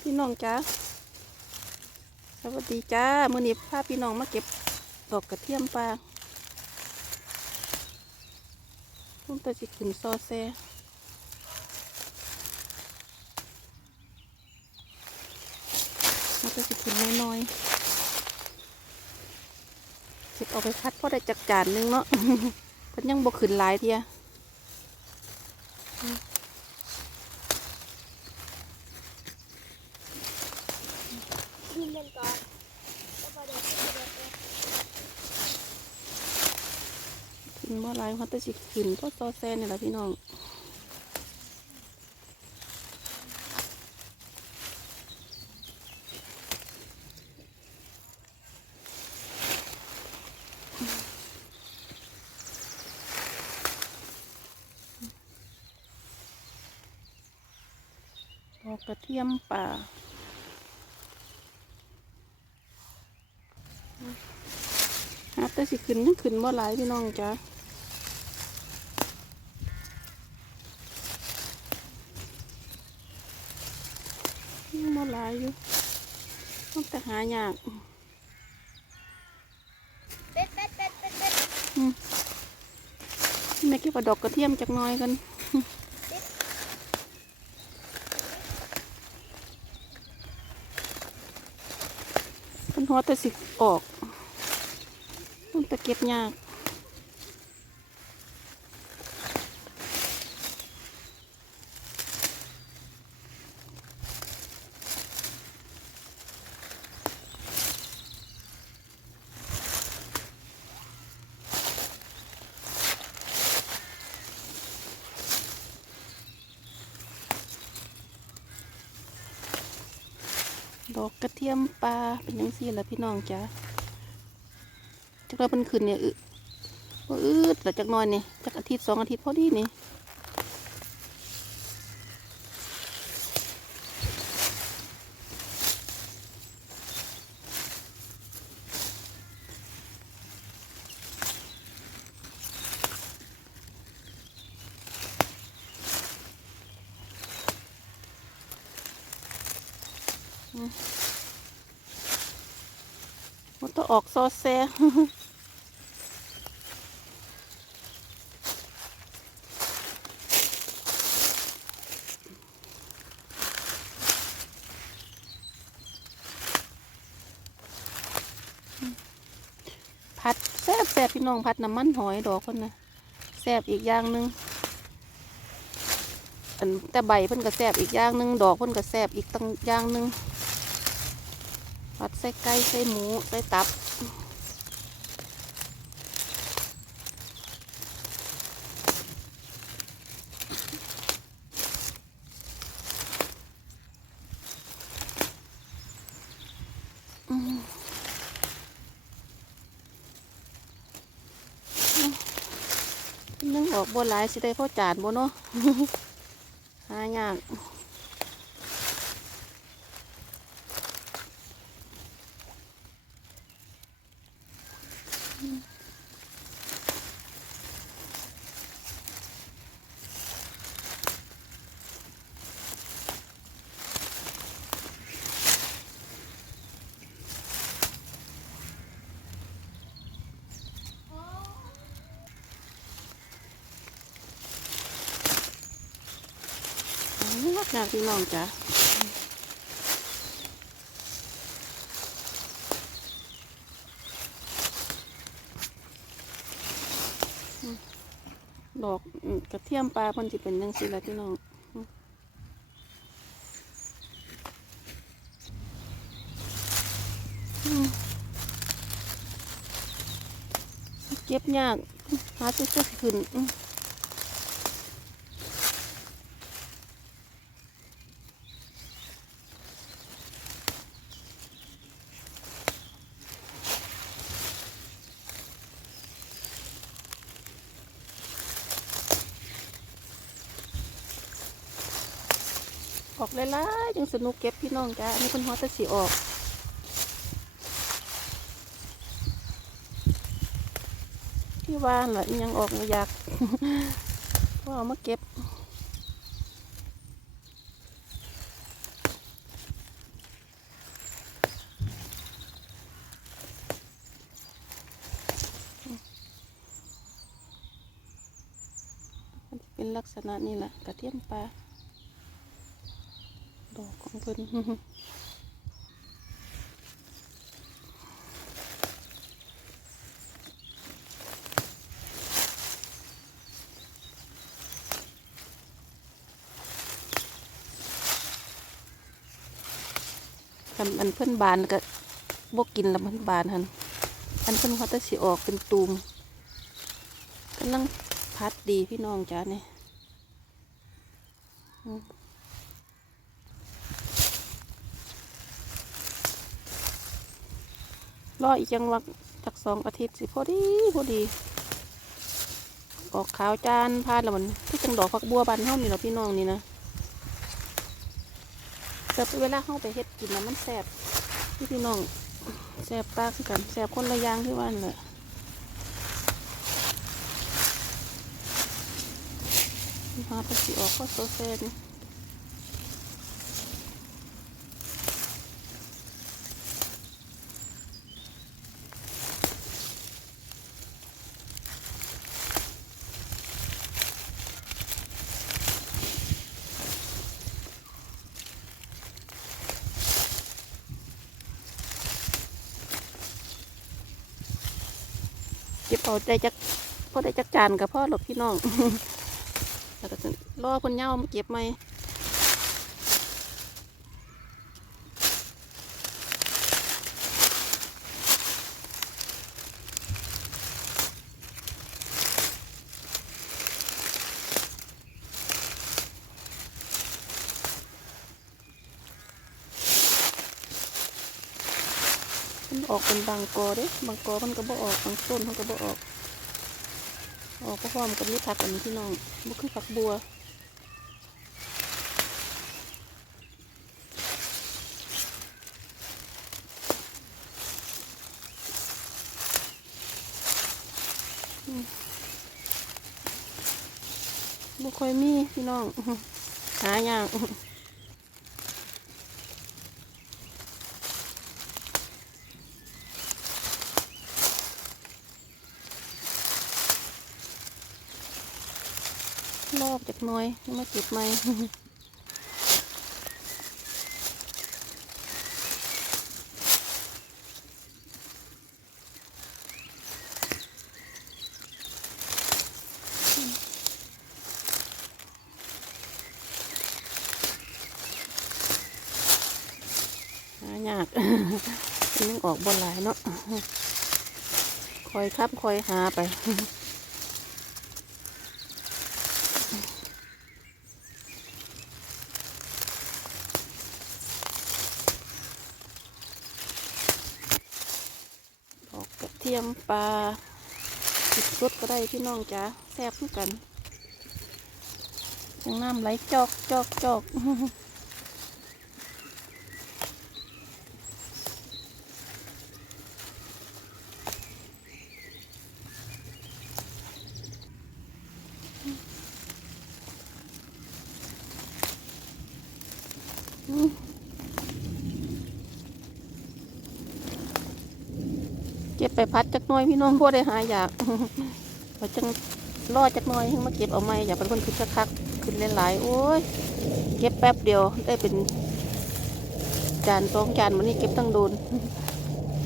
พี่น้องจ้าสวัสดีจ้ามื่อนี้พาพี่น้องมาเก็บดอกกระเทียมปลาพุ่มตัวสิขึ้นซอแซมันตัวสิขึ้นน้อยๆเก็บเอาไปพัดพอได้จักจานนึงเนาะเพิ่นยังบ่ขึ้นหลายเทีย กินกันก่อนแล้วพอเดี๋ยวขึ้นไปเดี๋ยวไปขึ้นบ่หลายเพราะตัวสิขึ้นเพราะซอแซนี่แหละพี่น้องดอกกระเทียมป่าฮะแต่ สิขึ้นยังขึ้นบ่หลายพี่น้องจ้ะยังบ่หลายอยู่ต้องแต่หายากเป็ดเป็ดเป็ดเป็ดเป็ดแม่เก็บเอาดอกกระเทียมจักหน้อยกันมันหัวแต่สิออก ต้องแต่เก็บยากดอกกระเทียมปลาเป็นยังซี่ละพี่น้องจ้ะ จักเราเป็นขึ้นเนี่ยอึบ่อืดแต่จักน้อยนี่จักอาทิตย์สองอาทิตย์พอดีนี่มั ต้องออกซอแซผัดแซ่บแซ่บพี่น้องผัดน้ำมันหอยดอกคนนะแซ่บอีกอย่างหนึ่งแต่ใบเพิ่นก็แซ่บอีกอย่างหนึ่งดอกเพิ่นก็แซ่บอีกตั้งอย่างหนึ่ง ส่ไก่ใส่หมูใส่ตับ นึ่งออกบัวหลายสิได้พ่อจานบัเนาะหายาก ยากยากพี่น้องจ้ะดอกกระเทียมปลาพิ่นสิเป็นยังสิละพี่น้องเก็บยากหาจุดจะขึ้น ออกเลยล่ะยังสนุกเก็บพี่น้องจ้าอันนี้เป็นหัวตะสีออกที่ว่านแหละยังออกไม่อยากก็เอามาเก็บเป็นลักษณะนี้แหละกระเทียมปลา ดอกของเพิ่นกันอันเพิ่นบานก็บกกินแล้วมันบานหันอันเพิ่นเขาจะสิออกเป็นตูมกำลังพัดดีพี่น้องจ้าเนี่ยอืม รออีกจังวักจากสองอาทิตย์สิพอดีพอดี ออกขาวจานพาดแล้วมันที่จังดอกฟักบัวบานเฮานี่เราพี่น้องนี่นะแต่เวลาเข้าไปเฮ็ดกินนะมันแสบพี่พี่น้องแสบปาคือกันแสบคนละย่างที่ว่านั่นแหละหาภาษีออกก็โซเซน พอได้จักพอได้จักจานกับพ่อหรอกพี่น้องแล้วก็รอคนเย้ามาเก็บไหม มันออกเป็นบางกอเด้บางกอมันก็บ่ออกบางต้นมันก็บ่ออก ออกก็พร้อมกับนี่ผักอันนี้พี่น้องบ่คือผักบัวบ่ค่อยมีพี่น้องหายากรอบจากห น้อยไม่เก็บไหมยากนยังออกบนหลายเนาะคอยครับคอยหาไป ดอกกระเที ยมปลาติดรสก็ได้พี่น้องจ้าแซ่บคือกันยังน้ำไหลจอกจอกจอก ไปพัดจักน้อยพี่น้องพ่ได้หาอยากเราจังรอจักน้อยมาเก็บเอาไม่อยากเป็นคนขึ้นสักคักขึ้นหลายๆโอ้ยเก็บแป๊บเดียวได้เป็น จานสองจานวันนี้เก็บตั้งโดน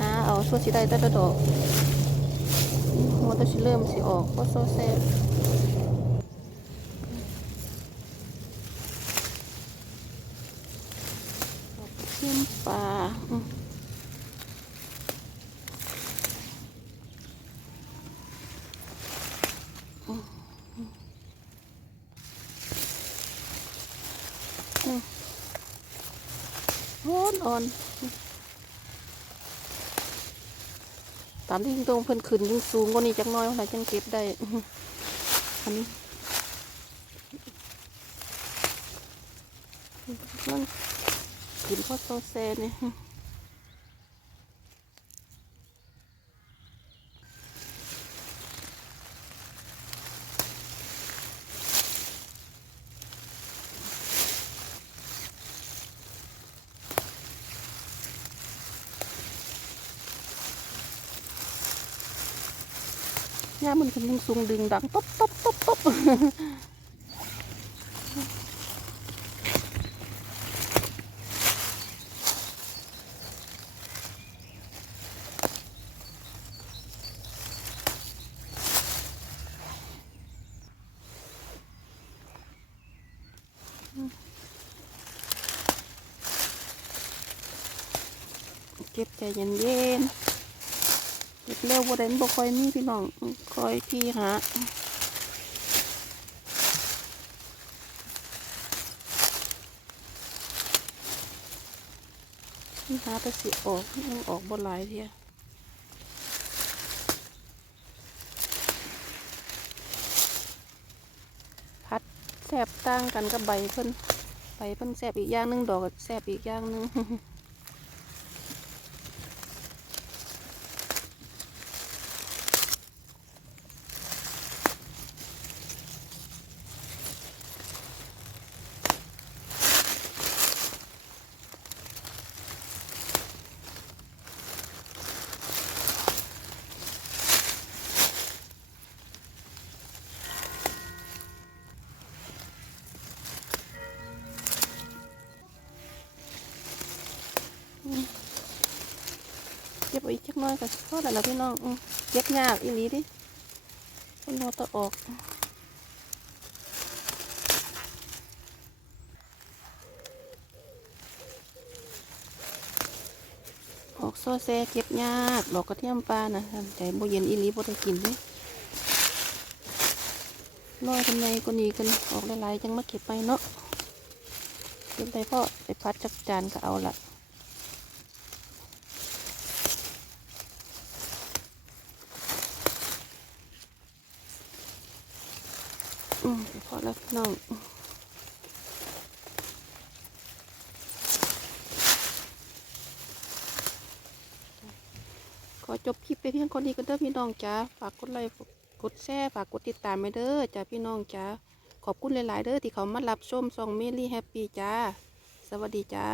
หาเอาส่วนสิได้ต่ละดอกมันจะสิเริ่มสิออกก็โซแซ่เทียมปลา อนอ่อนตามที่ยิงตรงเพิ่นขึ้นยิ่งสูงกว่านี้จักน้อยเท่าไหร่จังเก็บได้ อันนี้มันขึ้นพอโซเซเนี่ คุณลุงซุงดึงดังตบตบตบตบเก็บใจเย็นๆ เก็บเร็วบ่ได้มันบ่ค่อยมีพี่น้องคอยที่หาที่หาแต่สิออกยังออกบ่หลายเทียพัดแสบต่างกันกับใบเพิ่นใบเพิ่นแสบอีกอย่างนึงดอกก็แสบอีกอย่างนึง ว้อีกจักน้อยก็พอแล้วล่ะพี่น้องเก็บยากอีลีดิคนหัวตะออกออกโซเซเก็บยากดอกกระเทียมปลานะใจบ่เย็นอีลีบ่ได้กินเดิน้อยคนในคนนี้กันออกหลายๆจังมาเก็บไปเนาะเก็บไปพ่อไปพัดจักจานก็เอาละ อืมพอแล้วน้องขอจบคลิปไปเพียงคนนี้กันเด้อพี่น้องจ้าฝากกดไลค์กดแชร์ฝากกดติดตามไปเด้อจ้าพี่น้องจ้าขอบคุณหลาย ๆ เด้อที่เขามารับชมซองเมลี่แฮปปี้จ้า สวัสดีจ้า